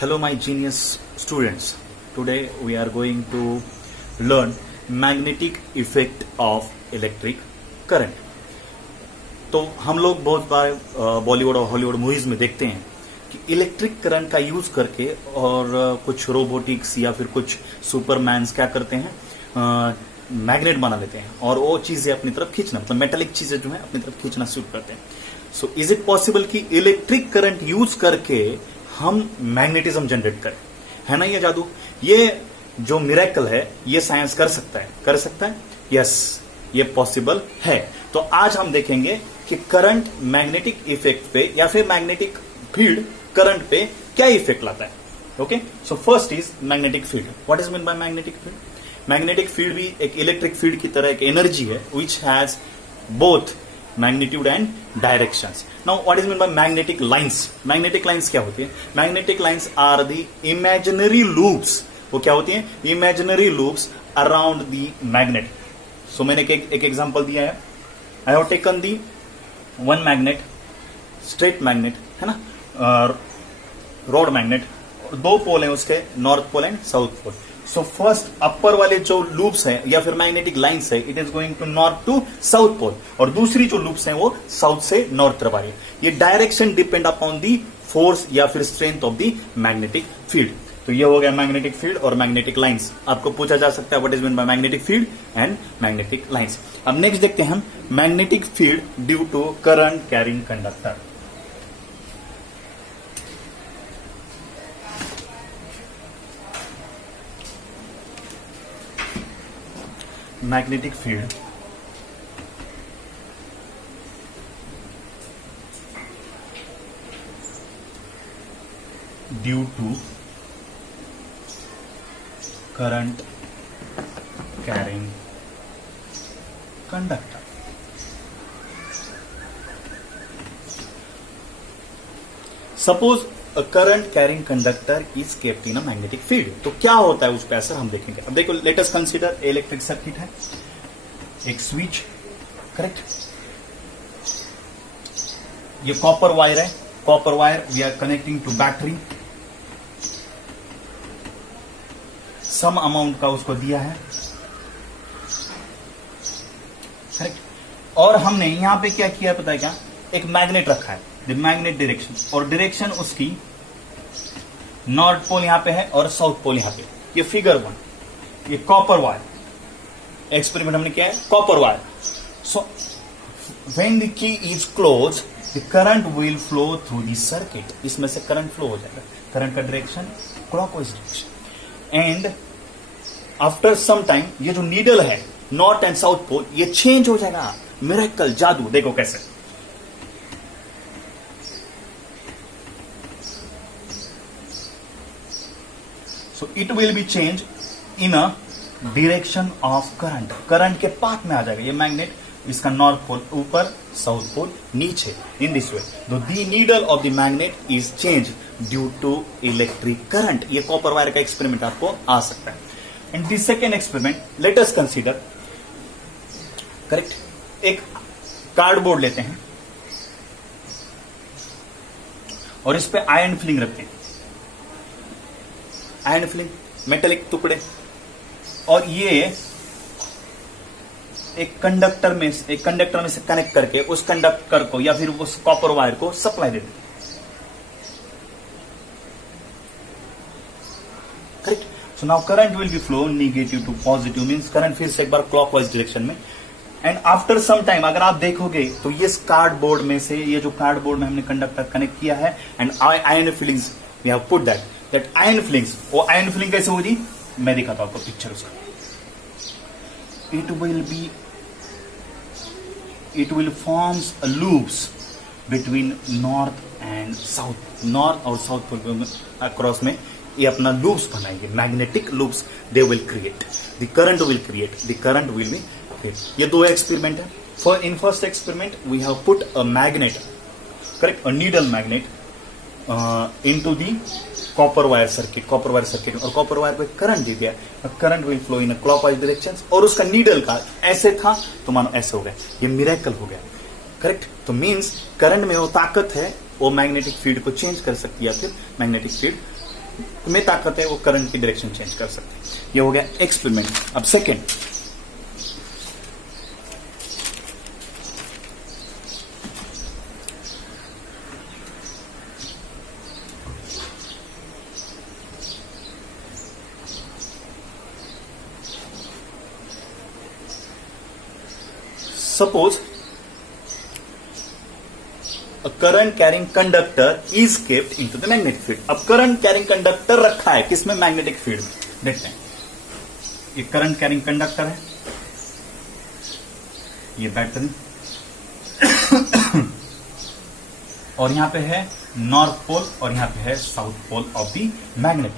Hello my genius students. Today we are going to learn magnetic effect of electric current. तो हम लोग बहुत बार बॉलीवुड और हॉलीवुड मूवीज में देखते हैं कि इलेक्ट्रिक करंट का यूज करके और कुछ रोबोटिक्स या फिर कुछ सुपरमैन्स क्या करते हैं, मैग्नेट बना लेते हैं और वो चीजें अपनी तरफ खींचना, मतलब मेटालिक चीजें जो है अपनी तरफ खींचना शुरू करते हैं. सो इज इट पॉसिबल कि इलेक्ट्रिक करंट यूज करके हम मैग्नेटिज्म जनरेट करें? है ना ये जादू, ये जो मिरेकल है ये साइंस कर सकता है. यस, ये पॉसिबल है. तो आज हम देखेंगे कि करंट मैग्नेटिक इफेक्ट पे या फिर मैग्नेटिक फील्ड करंट पे क्या इफेक्ट लाता है. Okay, so first is magnetic field. What is mean by magnetic field? Magnetic field भी एक इलेक्ट्रिक फील्ड की तरह एक एनर्जी है which has both magnitude and directions. Now what is mean by magnetic lines? Magnetic lines क्या होती है? Magnetic lines are the imaginary loops. वो क्या होती है? Imaginary loops around the magnet. So मैंने एक एग्जांपल दिया है. I have taken the one magnet, straight magnet है ना, रोड मैग्नेट, दो पोल है उसके, north pole and south pole. So first upper वाले जो लूप्स हैं या फिर मैग्नेटिक लाइंस है, it is going to north to south pole, और दूसरी जो लूप्स हैं वो साउथ से नॉर्थ तरफ आ रही है. ये direction depend upon the force या फिर strength of the magnetic field. तो ये हो गया मैग्नेटिक फील्ड और मैग्नेटिक लाइंस. आपको पूछा जा सकता है what is mean by magnetic field and magnetic lines. अब नेक्स्ट देखते हैं हम magnetic field due to current carrying conductor. Magnetic field due to current carrying conductor. Suppose a current carrying conductor is kept in a magnetic field. तो क्या होता है उस पे असर हम देखेंगे. अब देखो, let us consider electric circuit है, एक स्विच, करेक्ट. ये कॉपर वायर है, copper wire we are connecting to battery. Some amount का उसको दिया है, करेक्ट. और हमने यहां पे क्या किया पता है क्या? एक मैग्नेट रखा है, द मैग्नेट डायरेक्शन, और डायरेक्शन उसकी नॉर्थ पोल यहां पे है और साउथ पोल यहां पे. ये फिगर 1, ये कॉपर वायर एक्सपेरिमेंट हमने किया है, copper wire. So when the key is close, the current will flow through the circuit. इसमें से करंट फ्लो हो जाएगा. करंट का direction clockwise direction. And after some time ये जो नीडल है नॉर्थ एंड साउथ पोल, ये चेंज हो जाएगा. मिरेकल, जादू. देखो कैसे. So it will be changed in a direction of current. Current के पाथ में आ जाएगा ये मैग्नेट. इसका नॉर्थ पोल ऊपर, साउथ पोल नीचे, in this way. The needle of the magnet is change due to electric current. ये copper wire का experiment आपको आ सकता है. And the second experiment, let us consider, correct, एक कार्डबोर्ड लेते हैं और इस पे आयरन फिलिंग रखते हैं. आयरन फिलिंग, मेटेलिक टुकड़े, और ये एक कंडक्टर में से कनेक्ट करके उस कंडक्टर को या फिर उस कॉपर वायर को सप्लाई देते हैं, correct. So now current will be flow negative to positive, means current फिर से एक बार क्लॉकवाइज डायरेक्शन में. एंड आफ्टर सम टाइम अगर आप देखोगे तो ये कार्डबोर्ड में से, ये जो कार्डबोर्ड में हमने कंडक्टर कनेक्ट किया है, and iron filings we have put that iron filings. वो आयरन फिलिंग कैसे होगी मैं दिखाता हूं आपको पिक्चर उसका. It will forms loops between north and south. North और साउथ पोल अक्रॉस में ये अपना लूप्स बनाएंगे, magnetic loops. They will create the current, will be. ये दो एक्सपेरिमेंट है. In first experiment we have put a magnet, correct, a needle magnet into the copper wire circuit, और copper wire पे current दे दिया. Current will flow in clockwise direction, और उसका needle का ऐसे था तो मानो ऐसे हो गया. ये मिरेकल हो गया. करेक्ट। तो मीन्स करंट में वो ताकत है, वो मैग्नेटिक फील्ड को चेंज कर सकती है, फिर मैग्नेटिक फील्ड में ताकत है वो करंट की डायरेक्शन चेंज कर सकते हैं। ये हो गया एक्सपेरिमेंट। अब second, suppose a current carrying conductor is kept into the magnetic field। अब करंट कैरिंग कंडक्टर रखा है किसमें? मैग्नेटिक फील्ड में। देखते हैं, ये करंट कैरिंग कंडक्टर है, ये बैटरी और यहां पे है नॉर्थ पोल और यहां पे है south pole of the magnet.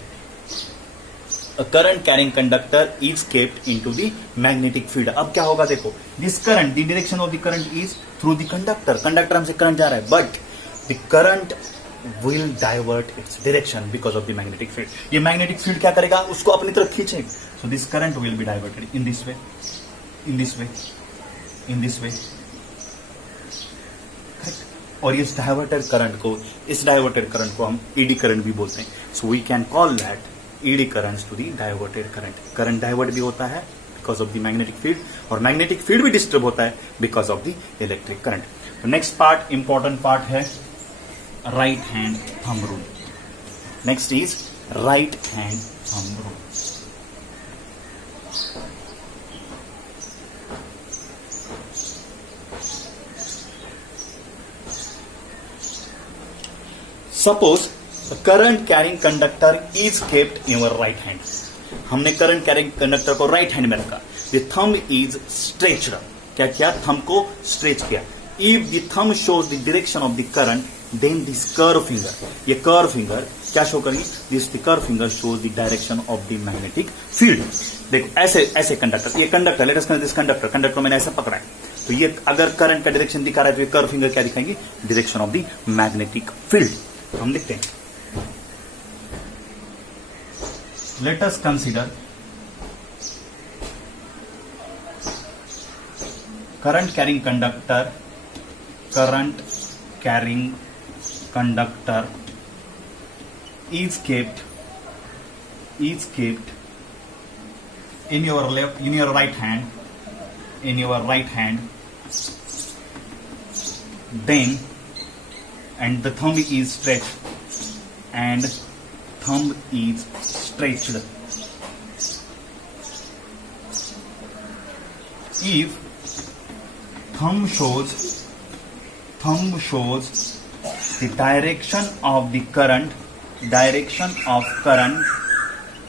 A current carrying conductor is kept into the magnetic field। अब क्या होगा देखो, this current, the direction of the current is through the conductor। Conductor हमसे करंट जा रहा है, but the current will divert its direction because of the magnetic field। ये magnetic field क्या करेगा? उसको अपनी तरफ खींचेगा। So this current will be diverted in this way, in this way, in this way। और इस डाइवर्टेड करंट को, इस डाइवर्टेड करंट को हम ईडी करंट भी बोलते हैं। So we can call that eddy currents to the diverted current. Current divert भी होता है because of the magnetic field, और मैग्नेटिक फील्ड भी डिस्टर्ब होता है because of the electric current. तो नेक्स्ट पार्ट, इंपॉर्टेंट पार्ट है right hand thumb rule. Next is right hand thumb rule. Suppose current carrying conductor is kept in your right hand. हमने current carrying conductor को right hand में रखा। The thumb is stretched. क्या किया? Thumb को stretch किया। If the thumb shows the direction of the current, then this curve finger, ये curve finger क्या शो करेगी? This the curve finger shows the direction of the magnetic field. देखो ऐसे ऐसे कंडक्टर, ये conductor, let us consider this conductor, conductor मैंने ऐसा पकड़ा है, तो ये अगर करंट का डायरेक्शन दिखा रहा है तो ये कर्व फिंगर क्या दिखाएंगे? Direction of the magnetic field. हम देखते हैं, let us consider current carrying conductor is kept in your right hand, then and the thumb is stretched and thumb is stretched। If thumb shows the direction of current,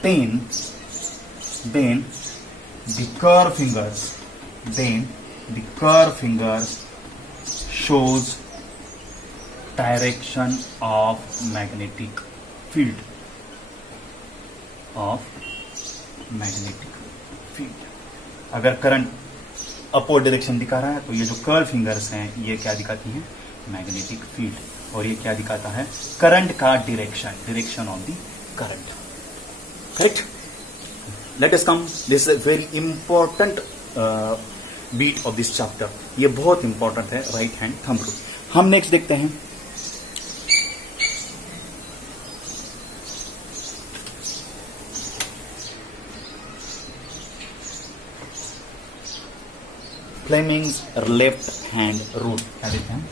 then the curve fingers shows direction of magnetic field, अगर current upward direction दिखा रहा है तो ये जो curve fingers हैं ये क्या दिखाती हैं? Magnetic field. और ये क्या दिखाता है? करंट का direction of the current. Correct? Let us come, this is very important bit of this chapter. ये बहुत इंपॉर्टेंट है, राइट हैंड थंब रूल। हम नेक्स्ट देखते हैं फ्लेमिंग्स लेफ्ट हैंड रूल। क्या देखते हैं?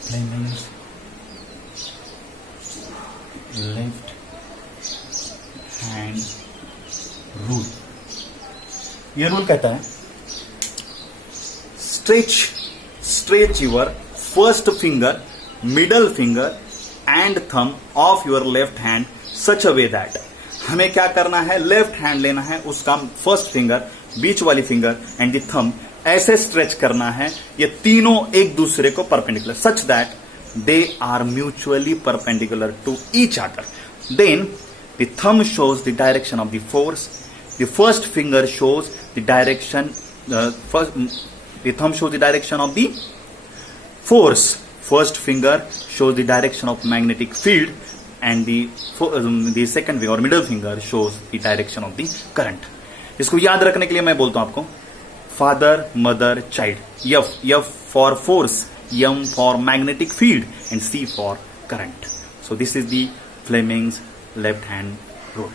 Fleming's left hand rule. ये रूल कहता है stretch your first finger, middle finger and thumb of your left hand such a way that. हमें क्या करना है? लेफ्ट हैंड लेना है, उसका फर्स्ट फिंगर, बीच वाली फिंगर एंड द थंब ऐसे स्ट्रेच करना है, ये तीनों एक दूसरे को perpendicular, such that they are mutually perpendicular to each other. Then the thumb shows the direction of the force, the first finger shows the direction, the thumb shows the direction of the force, first finger shows the direction of magnetic field, and the second finger or middle finger shows the direction of the current। इसको याद रखने के लिए मैं बोलता हूं आपको father, mother, child. F for force, M for magnetic field, and C for current। So this is the Fleming's left hand rule.